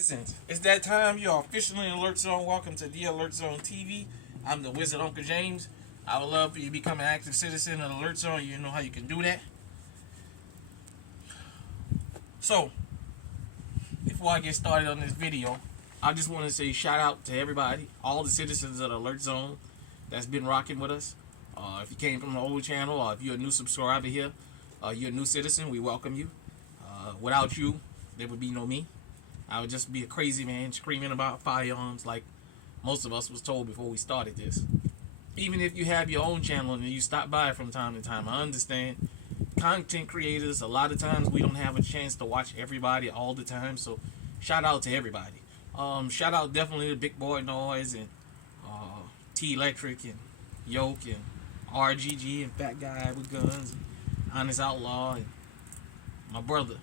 Citizens, it's that time. You are officially in Alert Zone. Welcome to the Alert Zone TV. I'm the Wizard Uncle James. I would love for you to become an active citizen of Alert Zone. You know how you can do that. So, before I get started on this video, I just want to say shout out to everybody, all the citizens of the Alert Zone that's been rocking with us. If you came from the old channel or if you're a new subscriber here, you're a new citizen, we welcome you. Without you, there would be no me. I would just be a crazy man screaming about firearms like most of us was told before we started this. Even if you have your own channel and you stop by from time to time, I understand. Content creators, a lot of times we don't have a chance to watch everybody all the time, so shout out to everybody. Shout out definitely to Big Boy Noise and T Electric and Yoke and RGG and Fat Guy with Guns and Honest Outlaw and my brother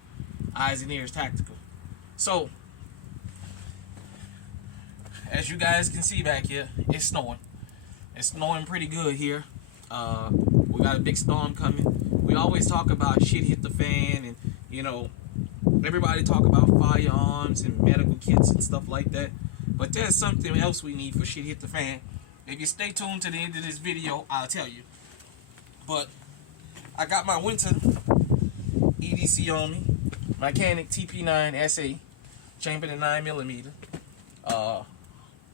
Eyes and Ears Tactical. So, as you guys can see back here, it's snowing. It's snowing pretty good here. We got a big storm coming. We always talk about shit hit the fan, and you know, everybody talk about firearms and medical kits and stuff like that. But there's something else we need for shit hit the fan. If you stay tuned to the end of this video, I'll tell you. But I got my winter EDC on me. Mechanic TP9 SA, chambered in 9mm.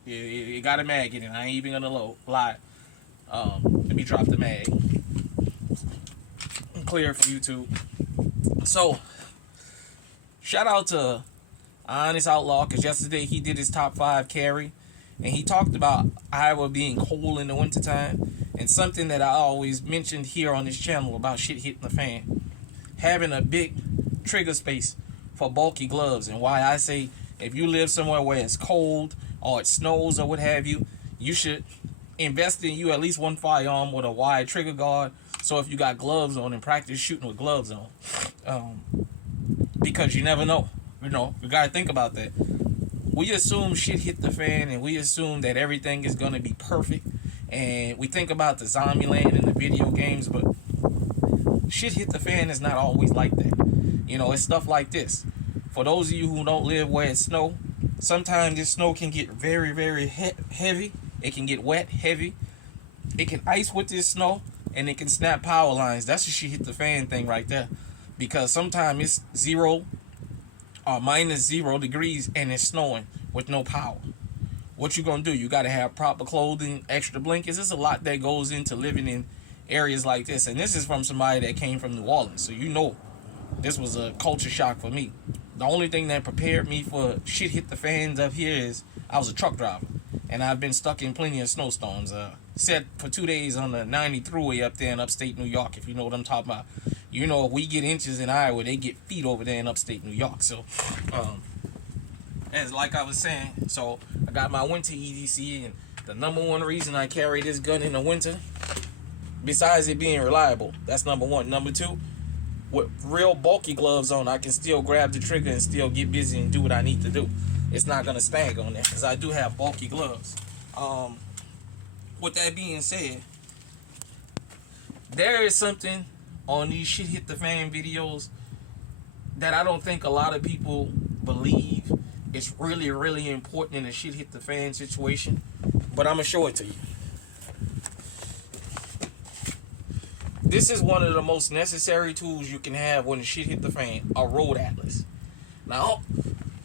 It got a mag in it. I ain't even gonna lie. Let me drop the mag. Clear for YouTube. So, shout out to Honest Outlaw, because yesterday he did his top 5 carry, and he talked about Iowa being cold in the wintertime, and something that I always mentioned here on this channel about shit hitting the fan. Having a big trigger space for bulky gloves, and why I say if you live somewhere where it's cold or it snows or what have you, you should invest in you at least one firearm with a wide trigger guard, so if you got gloves on, and practice shooting with gloves on, because you never know. You know, you gotta think about that. We assume shit hit the fan, and we assume that everything is gonna be perfect, and we think about the zombie land in the video games, but shit hit the fan is not always like that. You know, it's stuff like this. For those of you who don't live where it's snow, sometimes this snow can get very, very heavy. It can get wet, heavy. It can ice with this snow, and it can snap power lines. That's a shit hit the fan thing right there. Because sometimes it's 0 or -0 degrees and it's snowing with no power. What you gonna do? You gotta have proper clothing, extra blankets. There's a lot that goes into living in areas like this. And this is from somebody that came from New Orleans, so you know this was a culture shock for me. The only thing that prepared me for shit hit the fans up here is I was a truck driver, and I've been stuck in plenty of snowstorms. Set for 2 days on the 90 thruway up there in upstate New York, if you know what I'm talking about. You know, if we get inches in Iowa, they get feet over there in upstate New York. So, as like I was saying, so I got my winter EDC, and the number one reason I carry this gun in the winter, besides it being reliable, that's number one. Number two, with real bulky gloves on, I can still grab the trigger and still get busy and do what I need to do. It's not gonna snag on there because I do have bulky gloves. With that being said, there is something on these shit hit the fan videos that I don't think a lot of people believe. It's really, really important in a shit hit the fan situation, but I'm gonna show it to you. This is one of the most necessary tools you can have when the shit hit the fan, a road atlas. Now,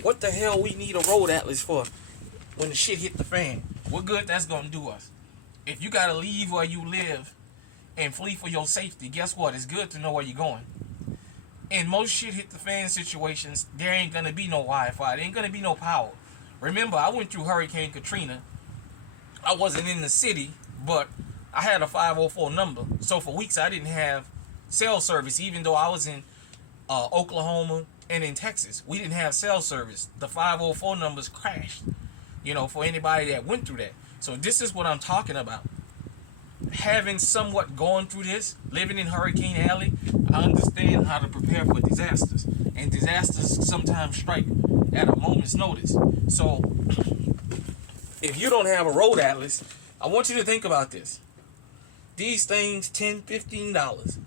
what the hell we need a road atlas for when the shit hit the fan? What good that's gonna do us? If you gotta leave where you live and flee for your safety, guess what? It's good to know where you're going. In most shit hit the fan situations, there ain't gonna be no Wi-Fi. There ain't gonna be no power. Remember, I went through Hurricane Katrina. I wasn't in the city, but I had a 504 number. So for weeks, I didn't have cell service, even though I was in Oklahoma and in Texas. We didn't have cell service. The 504 numbers crashed, you know, for anybody that went through that. So this is what I'm talking about. Having somewhat gone through this, living in Hurricane Alley, I understand how to prepare for disasters. And disasters sometimes strike at a moment's notice. So if you don't have a road atlas, I want you to think about this. These things, $10, $15.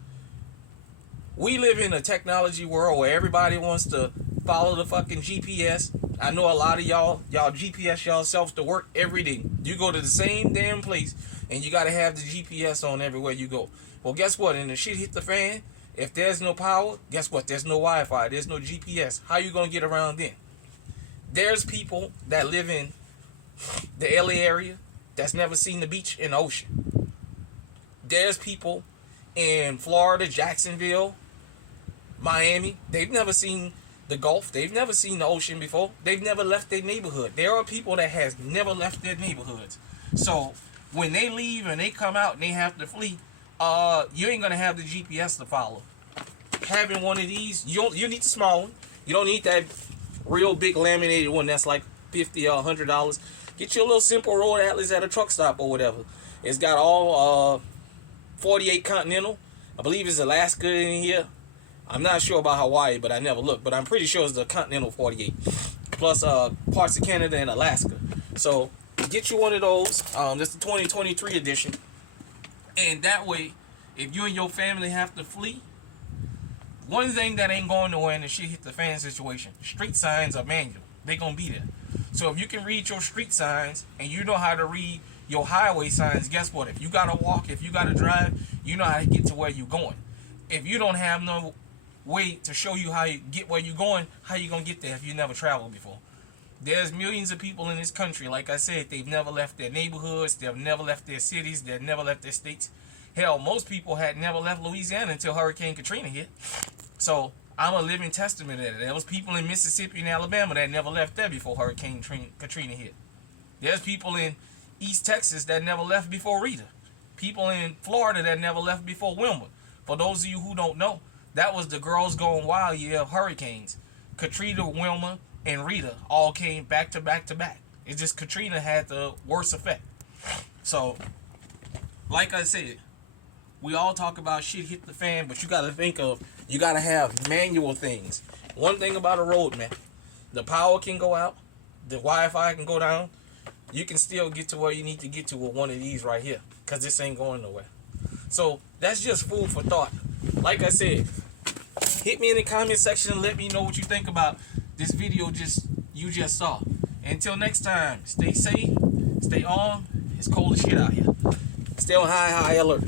We live in a technology world where everybody wants to follow the fucking GPS. I know a lot of y'all GPS yourself to work every day. You go to the same damn place and you gotta have the GPS on everywhere you go. Well, guess what? And the shit hit the fan. If there's no power, guess what? There's no Wi-Fi. There's no GPS. How you gonna get around then? There's people that live in the LA area that's never seen the beach and the ocean. There's people in Florida, Jacksonville, Miami. They've never seen the Gulf. They've never seen the ocean before. They've never left their neighborhood. There are people that has never left their neighborhoods. So when they leave and they come out and they have to flee, you ain't gonna have the GPS to follow. Having one of these, you need the small one. You don't need that real big laminated one that's like $50 or $100. Get you a little simple road atlas at a truck stop or whatever. It's got all 48 continental. I believe it's Alaska in here. I'm not sure about Hawaii, but I never looked. But I'm pretty sure it's the continental 48. Plus parts of Canada and Alaska. So get you one of those. That's the 2023 edition. And that way, if you and your family have to flee, one thing that ain't going nowhere in the shit hit the fan situation, street signs are manual. They gonna be there. So if you can read your street signs and you know how to read your highway signs, guess what? If you gotta walk, if you gotta drive, you know how to get to where you're going. If you don't have no way to show you how you get where you're going, how you gonna get there if you never traveled before? There's millions of people in this country, like I said, they've never left their neighborhoods, they've never left their cities, they've never left their states. Hell, most people had never left Louisiana until Hurricane Katrina hit. So I'm a living testament to that. There was people in Mississippi and Alabama that never left there before Hurricane Katrina hit. There's people in East Texas that never left before Rita. People in Florida that never left before Wilma. For those of you who don't know, that was the girls going wild year of hurricanes. Katrina, Wilma, and Rita all came back to back to back. It's just Katrina had the worst effect. So, like I said, we all talk about shit hit the fan, but you gotta think of, you gotta have manual things. One thing about a road, man, the power can go out, the Wi-Fi can go down, you can still get to where you need to get to with one of these right here, because this ain't going nowhere. So that's just food for thought. Like I said, hit me in the comment section and let me know what you think about this video you just saw. Until next time, stay safe, stay on. It's cold as shit out here. Stay on high alert.